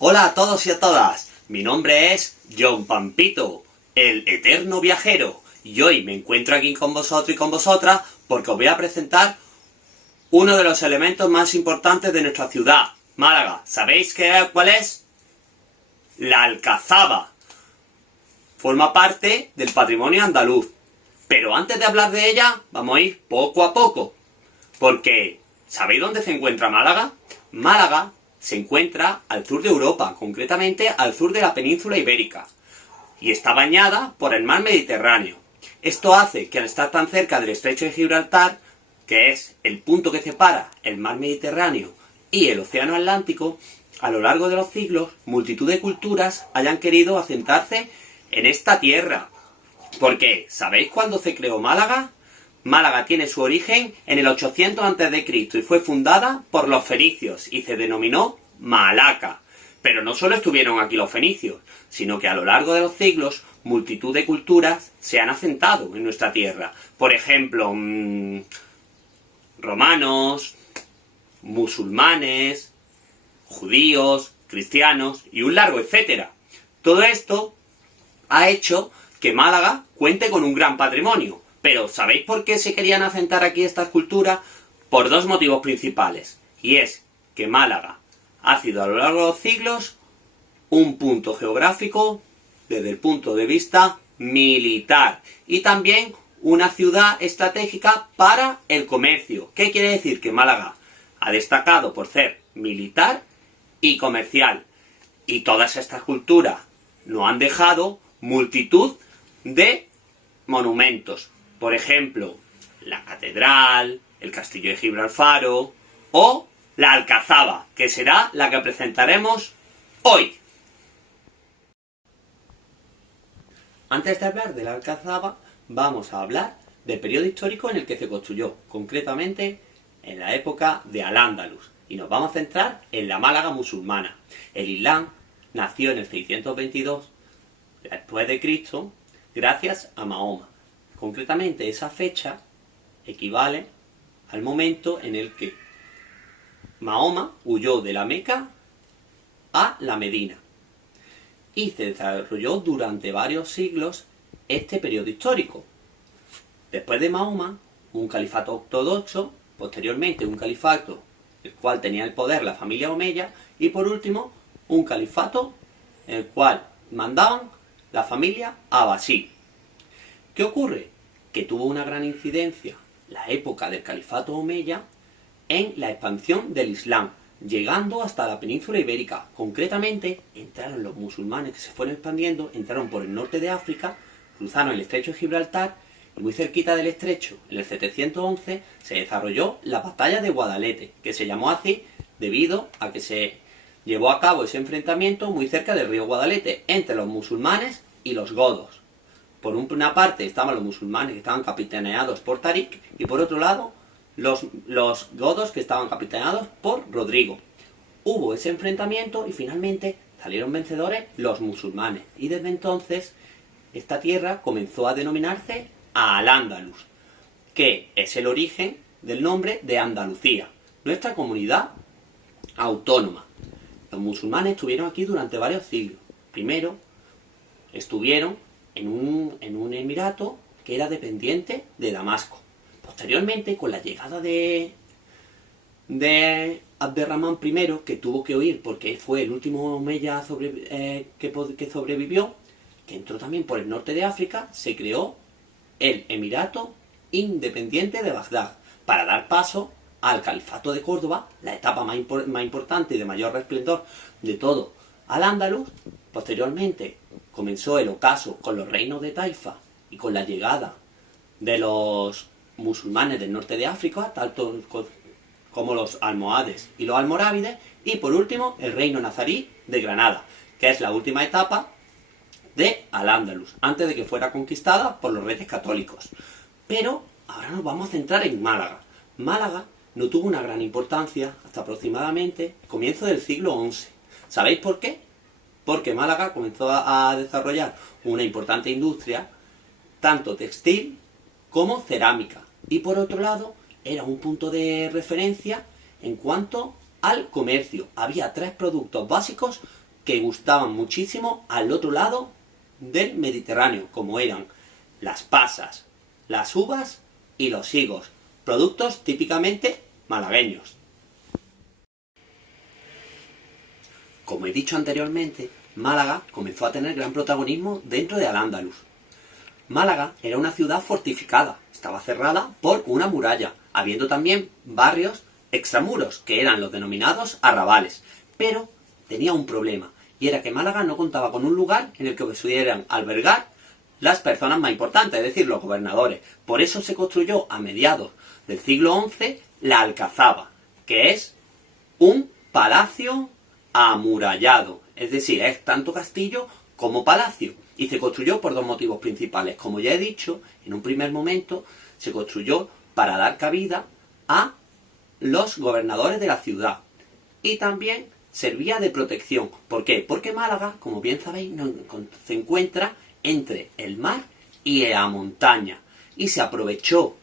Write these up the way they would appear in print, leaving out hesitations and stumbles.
Hola a todos y a todas, mi nombre es John Pampito, el eterno viajero, y hoy me encuentro aquí con vosotros y con vosotras porque os voy a presentar uno de los elementos más importantes de nuestra ciudad, Málaga. ¿Sabéis cuál es? La Alcazaba. Forma parte del patrimonio andaluz. Pero antes de hablar de ella, vamos a ir poco a poco. Porque, ¿sabéis dónde se encuentra Málaga? Málaga se encuentra al sur de Europa, concretamente al sur de la península ibérica, y está bañada por el mar Mediterráneo. Esto hace que al estar tan cerca del estrecho de Gibraltar, que es el punto que separa el mar Mediterráneo y el océano Atlántico, a lo largo de los siglos, multitud de culturas hayan querido asentarse en esta tierra. Porque, ¿sabéis cuándo se creó Málaga? Málaga tiene su origen en el 800 a.C. y fue fundada por los fenicios y se denominó Malaca. Pero no solo estuvieron aquí los fenicios, sino que a lo largo de los siglos multitud de culturas se han asentado en nuestra tierra. Por ejemplo, romanos, musulmanes, judíos, cristianos y un largo etcétera. Todo esto ha hecho que Málaga cuente con un gran patrimonio. Pero ¿sabéis por qué se querían asentar aquí estas culturas? Por dos motivos principales. Y es que Málaga ha sido a lo largo de los siglos un punto geográfico desde el punto de vista militar. Y también una ciudad estratégica para el comercio. ¿Qué quiere decir? Que Málaga ha destacado por ser militar y comercial. Y todas estas culturas nos han dejado multitud de monumentos. Por ejemplo, la catedral, el castillo de Gibraltar o la Alcazaba, que será la que presentaremos hoy. Antes de hablar de la Alcazaba, vamos a hablar del periodo histórico en el que se construyó, concretamente en la época de Al-Ándalus, y nos vamos a centrar en la Málaga musulmana. El Islam nació en el 622 después de Cristo, gracias a Mahoma. Concretamente, esa fecha equivale al momento en el que Mahoma huyó de la Meca a la Medina. Y se desarrolló durante varios siglos este periodo histórico. Después de Mahoma, un califato ortodoxo, posteriormente un califato el cual tenía el poder la familia Omeya, y por último, un califato en el cual mandaban la familia Abasí. ¿Qué ocurre? Que tuvo una gran incidencia la época del califato Omeya en la expansión del Islam, llegando hasta la península ibérica. Concretamente, entraron los musulmanes que se fueron expandiendo, entraron por el norte de África, cruzaron el estrecho de Gibraltar, y muy cerquita del estrecho, en el 711, se desarrolló la batalla de Guadalete, que se llamó así debido a que se llevó a cabo ese enfrentamiento muy cerca del río Guadalete, entre los musulmanes y los godos. Por una parte estaban los musulmanes que estaban capitaneados por Tarik, y por otro lado los godos que estaban capitaneados por Rodrigo. Hubo ese enfrentamiento y finalmente salieron vencedores los musulmanes, y desde entonces esta tierra comenzó a denominarse Al-Ándalus, que es el origen del nombre de Andalucía, nuestra comunidad autónoma. Los musulmanes estuvieron aquí durante varios siglos. Primero estuvieron en un emirato que era dependiente de Damasco. Posteriormente, con la llegada de Abderramán I, que tuvo que huir porque fue el último omeya que sobrevivió, que entró también por el norte de África, se creó el Emirato Independiente de Bagdad, para dar paso al Califato de Córdoba, la etapa más importante y de mayor resplendor de todo Al-Ándalus. Posteriormente comenzó el ocaso con los reinos de Taifa y con la llegada de los musulmanes del norte de África, tanto como los almohades y los almorávides, y por último el reino nazarí de Granada, que es la última etapa de Al-Ándalus, antes de que fuera conquistada por los reyes católicos. Pero ahora nos vamos a centrar en Málaga. Málaga no tuvo una gran importancia hasta aproximadamente el comienzo del siglo XI. ¿Sabéis por qué? Porque Málaga comenzó a desarrollar una importante industria, tanto textil como cerámica. Y por otro lado, era un punto de referencia en cuanto al comercio. Había tres productos básicos que gustaban muchísimo al otro lado del Mediterráneo, como eran las pasas, las uvas y los higos, productos típicamente malagueños. Como he dicho anteriormente, Málaga comenzó a tener gran protagonismo dentro de Al-Ándalus. Málaga era una ciudad fortificada, estaba cerrada por una muralla, habiendo también barrios extramuros, que eran los denominados arrabales. Pero tenía un problema, y era que Málaga no contaba con un lugar en el que pudieran albergar las personas más importantes, es decir, los gobernadores. Por eso se construyó a mediados del siglo XI la Alcazaba, que es un palacio amurallado, es decir, es tanto castillo como palacio, y se construyó por dos motivos principales. Como ya he dicho, en un primer momento se construyó para dar cabida a los gobernadores de la ciudad, y también servía de protección. ¿Por qué? Porque Málaga, como bien sabéis, se encuentra entre el mar y la montaña, y se aprovechó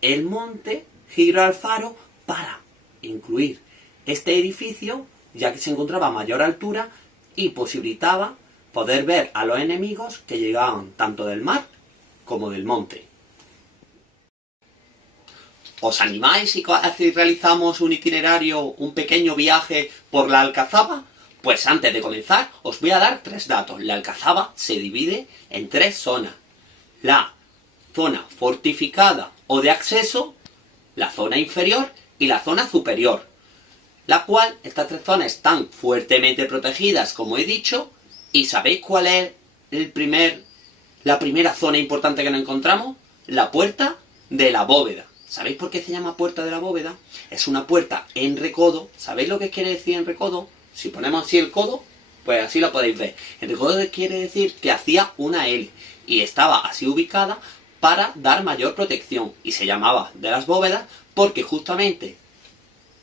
el monte Gibralfaro para incluir este edificio, ya que se encontraba a mayor altura y posibilitaba poder ver a los enemigos que llegaban tanto del mar como del monte. ¿Os animáis si realizamos un itinerario, un pequeño viaje por la Alcazaba? Pues antes de comenzar os voy a dar 3 datos. La Alcazaba se divide en 3 zonas. La zona fortificada o de acceso, la zona inferior y la zona superior. La cual, estas 3 zonas están fuertemente protegidas, como he dicho. ¿Y sabéis cuál es la primera zona importante que nos encontramos? La Puerta de la Bóveda. ¿Sabéis por qué se llama Puerta de la Bóveda? Es una puerta en recodo. ¿Sabéis lo que quiere decir en recodo? Si ponemos así el codo, pues así lo podéis ver. En recodo quiere decir que hacía una L y estaba así ubicada para dar mayor protección. Y se llamaba de las bóvedas porque justamente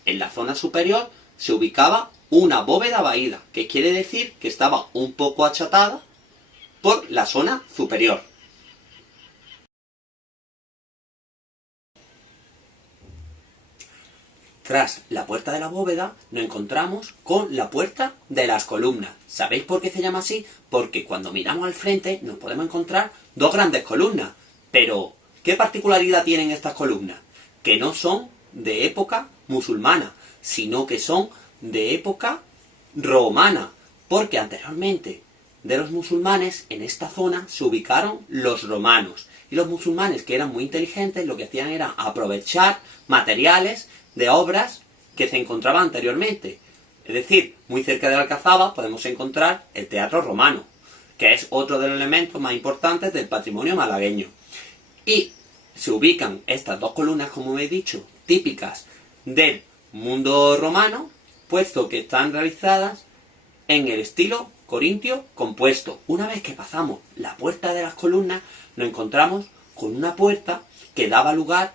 en la zona superior se ubicaba una bóveda vaída, que quiere decir que estaba un poco achatada por la zona superior. Tras la Puerta de la Bóveda nos encontramos con la Puerta de las Columnas. ¿Sabéis por qué se llama así? Porque cuando miramos al frente nos podemos encontrar 2 grandes columnas. Pero, ¿qué particularidad tienen estas columnas? Que no son de época musulmana, sino que son de época romana. Porque anteriormente de los musulmanes en esta zona se ubicaron los romanos. Y los musulmanes, que eran muy inteligentes, lo que hacían era aprovechar materiales de obras que se encontraban anteriormente. Es decir, muy cerca de la Alcazaba podemos encontrar el Teatro Romano, que es otro de los elementos más importantes del patrimonio malagueño. Y se ubican estas 2 columnas, como he dicho, típicas del mundo romano, puesto que están realizadas en el estilo corintio compuesto. Una vez que pasamos la Puerta de las Columnas, nos encontramos con una puerta que daba lugar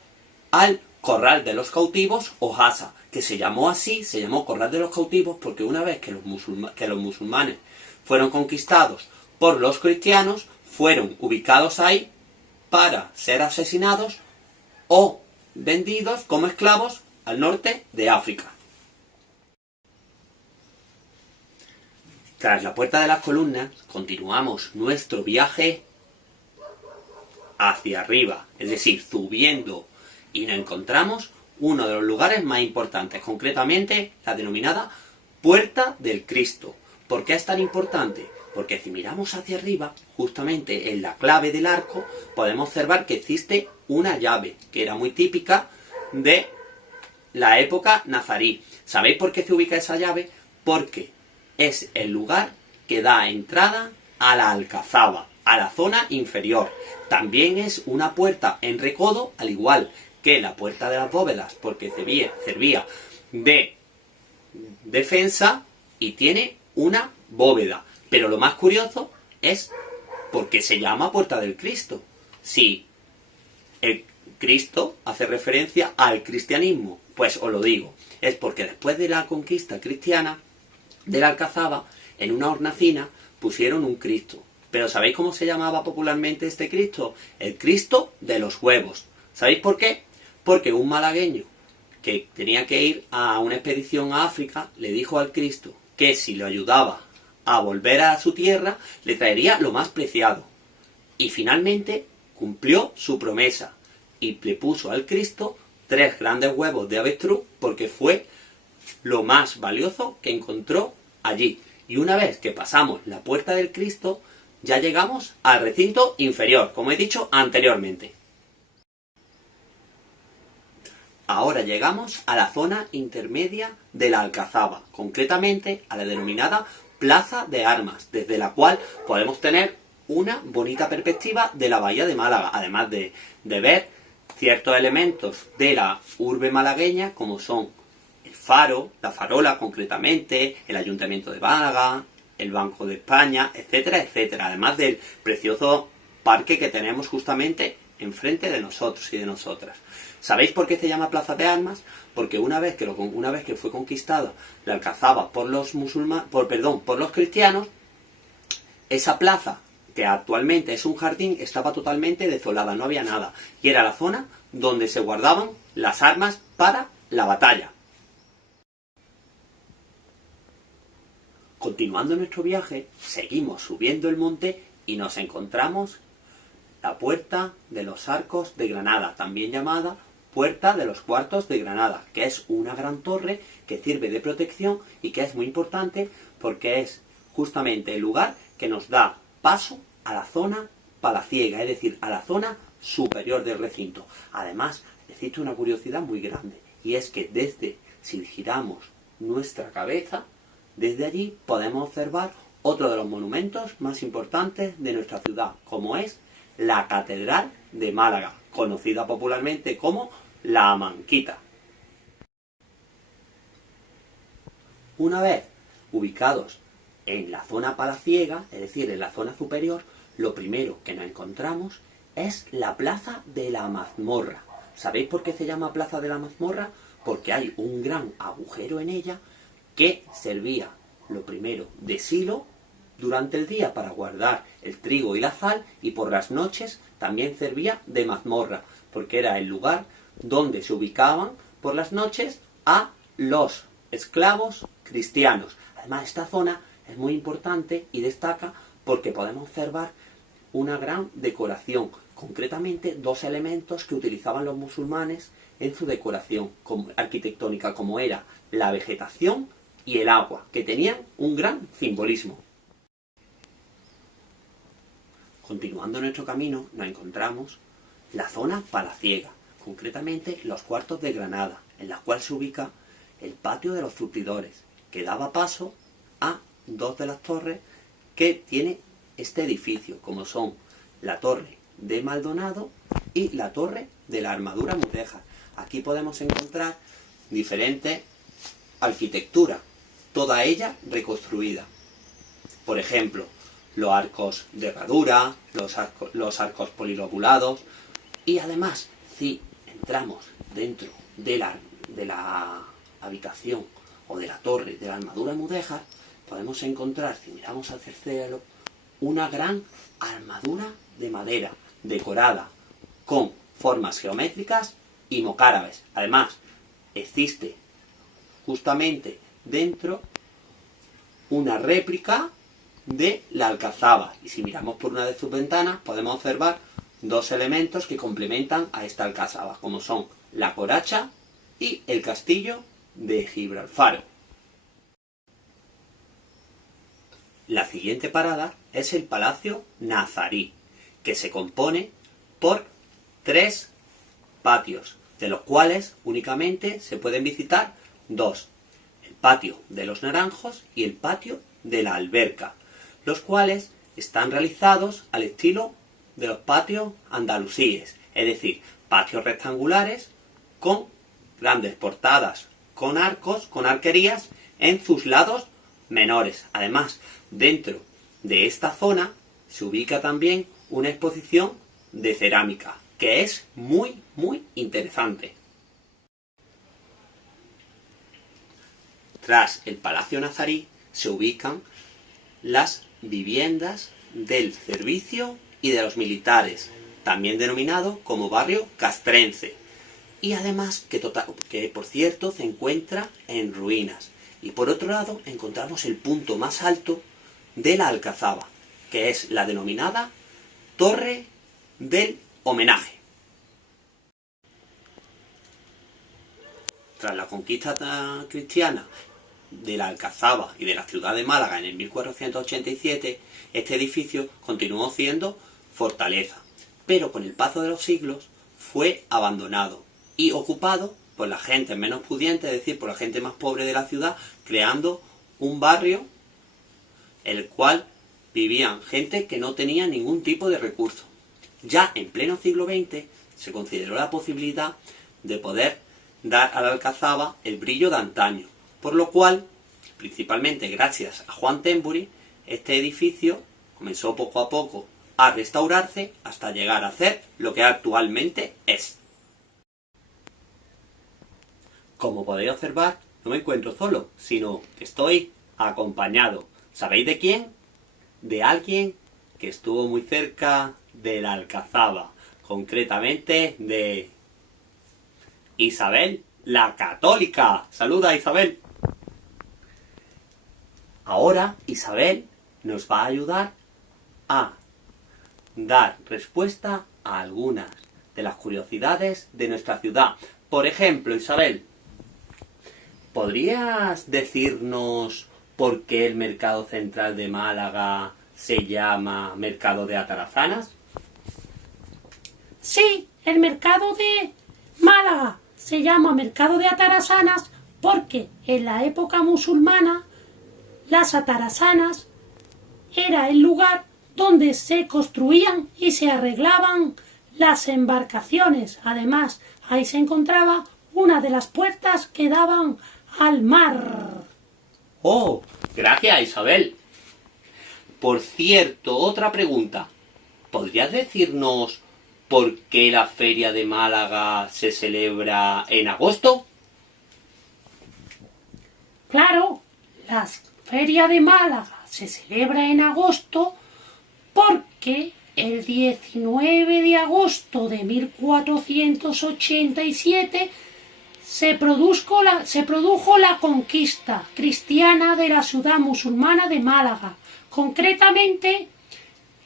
al Corral de los Cautivos o Hasa, que se llamó así, se llamó Corral de los Cautivos porque una vez que los musulmanes fueron conquistados por los cristianos, fueron ubicados ahí para ser asesinados o vendidos como esclavos al norte de África. Tras la Puerta de las Columnas, continuamos nuestro viaje hacia arriba, es decir, subiendo, y nos encontramos uno de los lugares más importantes, concretamente la denominada Puerta del Cristo. ¿Por qué es tan importante? Porque si miramos hacia arriba, justamente en la clave del arco, podemos observar que existe una llave, que era muy típica de la época nazarí. ¿Sabéis por qué se ubica esa llave? Porque es el lugar que da entrada a la Alcazaba, a la zona inferior. También es una puerta en recodo, al igual que la Puerta de las Bóvedas, porque servía de defensa y tiene una bóveda. Pero lo más curioso es por qué se llama Puerta del Cristo. Si el Cristo hace referencia al cristianismo, pues os lo digo, es porque después de la conquista cristiana de la Alcazaba, en una hornacina pusieron un Cristo. Pero ¿sabéis cómo se llamaba popularmente este Cristo? El Cristo de los huevos. ¿Sabéis por qué? Porque un malagueño que tenía que ir a una expedición a África le dijo al Cristo que si lo ayudaba a volver a su tierra, le traería lo más preciado. Y finalmente cumplió su promesa y le puso al Cristo 3 grandes huevos de avestruz porque fue lo más valioso que encontró allí. Y una vez que pasamos la puerta del Cristo, ya llegamos al recinto inferior, como he dicho anteriormente. Ahora llegamos a la zona intermedia de la Alcazaba, concretamente a la denominada Plaza de Armas, desde la cual podemos tener una bonita perspectiva de la bahía de Málaga, además de ver ciertos elementos de la urbe malagueña, como son el faro, la farola concretamente, el Ayuntamiento de Málaga, el Banco de España, etcétera, etcétera, además del precioso parque que tenemos justamente enfrente de nosotros y de nosotras. ¿Sabéis por qué se llama Plaza de Armas? Porque una vez que fue conquistada la Alcazaba por los cristianos, esa plaza, que actualmente es un jardín, estaba totalmente desolada, no había nada, y era la zona donde se guardaban las armas para la batalla. Continuando nuestro viaje, seguimos subiendo el monte y nos encontramos la Puerta de los Arcos de Granada, también llamada Puerta de los Cuartos de Granada, que es una gran torre que sirve de protección y que es muy importante porque es justamente el lugar que nos da paso a la zona palaciega, es decir, a la zona superior del recinto. Además, existe una curiosidad muy grande, y es que si giramos nuestra cabeza, desde allí podemos observar otro de los monumentos más importantes de nuestra ciudad, como es la Catedral de Málaga, conocida popularmente como la Amanquita. Una vez ubicados en la zona palaciega, es decir, en la zona superior, lo primero que nos encontramos es la Plaza de la Mazmorra. ¿Sabéis por qué se llama Plaza de la Mazmorra? Porque hay un gran agujero en ella que servía, lo primero, de silo durante el día para guardar el trigo y la sal, y por las noches también servía de mazmorra, porque era el lugar donde se ubicaban por las noches a los esclavos cristianos. Además, esta zona es muy importante y destaca porque podemos observar una gran decoración, concretamente 2 elementos que utilizaban los musulmanes en su decoración arquitectónica, como era la vegetación y el agua, que tenían un gran simbolismo. Continuando nuestro camino, nos encontramos la zona palaciega, concretamente los Cuartos de Granada, en la cual se ubica el patio de los surtidores, que daba paso a 2 de las torres que tiene este edificio, como son la Torre de Maldonado y la Torre de la Armadura Mudéjar. Aquí podemos encontrar diferentes arquitecturas, toda ella reconstruida. Por ejemplo, los arcos de herradura, los arcos polilobulados, y además, si entramos dentro de la habitación o de la torre de la Armadura Mudéjar, podemos encontrar, si miramos hacia el cielo, una gran armadura de madera decorada con formas geométricas y mocárabes. Además, existe justamente dentro una réplica de la Alcazaba, y si miramos por una de sus ventanas podemos observar 2 elementos que complementan a esta Alcazaba, como son la coracha y el castillo de Gibralfaro. La siguiente parada es el Palacio Nazarí, que se compone por 3 patios, de los cuales únicamente se pueden visitar 2. El patio de los Naranjos y el patio de la Alberca, los cuales están realizados al estilo de los patios andalusíes, es decir, patios rectangulares con grandes portadas, con arcos, con arquerías en sus lados menores. Además, dentro de esta zona se ubica también una exposición de cerámica, que es muy interesante. Tras el Palacio Nazarí se ubican las viviendas del servicio y de los militares, también denominado como barrio castrense, y además que por cierto se encuentra en ruinas. Y por otro lado encontramos el punto más alto de la Alcazaba, que es la denominada Torre del Homenaje. Tras la conquista cristiana de la Alcazaba y de la ciudad de Málaga en el 1487, este edificio continuó siendo fortaleza, pero con el paso de los siglos fue abandonado y ocupado por la gente menos pudiente, es decir, por la gente más pobre de la ciudad, creando un barrio en el cual vivían gente que no tenía ningún tipo de recurso. Ya en pleno siglo XX se consideró la posibilidad de poder dar a la Alcazaba el brillo de antaño, por lo cual, principalmente gracias a Juan Temburi, este edificio comenzó poco a poco a restaurarse hasta llegar a ser lo que actualmente es. Como podéis observar, no me encuentro solo, sino que estoy acompañado. ¿Sabéis de quién? De alguien que estuvo muy cerca de la Alcazaba, concretamente de Isabel la Católica. ¡Saluda, Isabel! Ahora Isabel nos va a ayudar a dar respuesta a algunas de las curiosidades de nuestra ciudad. Por ejemplo, Isabel, ¿podrías decirnos por qué el mercado central de Málaga se llama Mercado de Atarazanas? Sí, el mercado de Málaga se llama Mercado de Atarazanas porque en la época musulmana las atarazanas era el lugar donde se construían y se arreglaban las embarcaciones. Además, ahí se encontraba una de las puertas que daban al mar. ¡Oh! Gracias, Isabel. Por cierto, otra pregunta. ¿Podrías decirnos por qué la Feria de Málaga se celebra en agosto? Claro, la Feria de Málaga se celebra en agosto porque el 19 de agosto de 1487 se produjo la conquista cristiana de la ciudad musulmana de Málaga, concretamente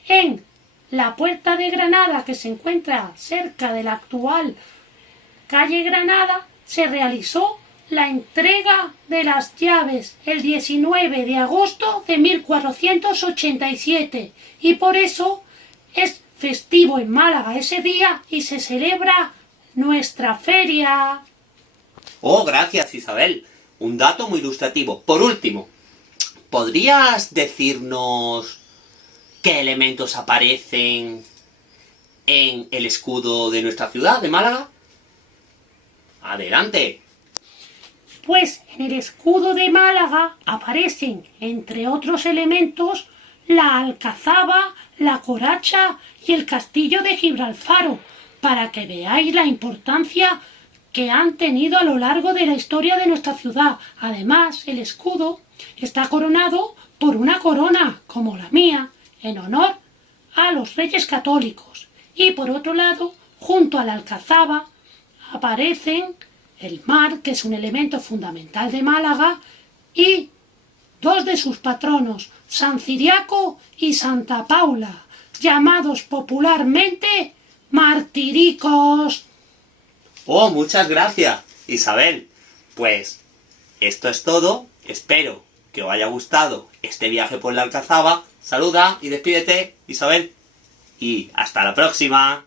en la Puerta de Granada, que se encuentra cerca de la actual calle Granada, se realizó la entrega de las llaves el 19 de agosto de 1487 y por eso es festivo en Málaga ese día y se celebra nuestra feria. Oh, gracias, Isabel. Un dato muy ilustrativo. Por último, ¿podrías decirnos qué elementos aparecen en el escudo de nuestra ciudad, de Málaga? ¡Adelante! Pues en el escudo de Málaga aparecen, entre otros elementos, la alcazaba, la coracha y el castillo de Gibralfaro, para que veáis la importancia que han tenido a lo largo de la historia de nuestra ciudad. Además, el escudo está coronado por una corona, como la mía, en honor a los Reyes Católicos. Y por otro lado, junto a la alcazaba, aparecen el mar, que es un elemento fundamental de Málaga, y dos de sus patronos, San Ciriaco y Santa Paula, llamados popularmente martiricos. Oh, muchas gracias, Isabel. Pues esto es todo. Espero que os haya gustado este viaje por la Alcazaba. Saluda y despídete, Isabel. Y hasta la próxima.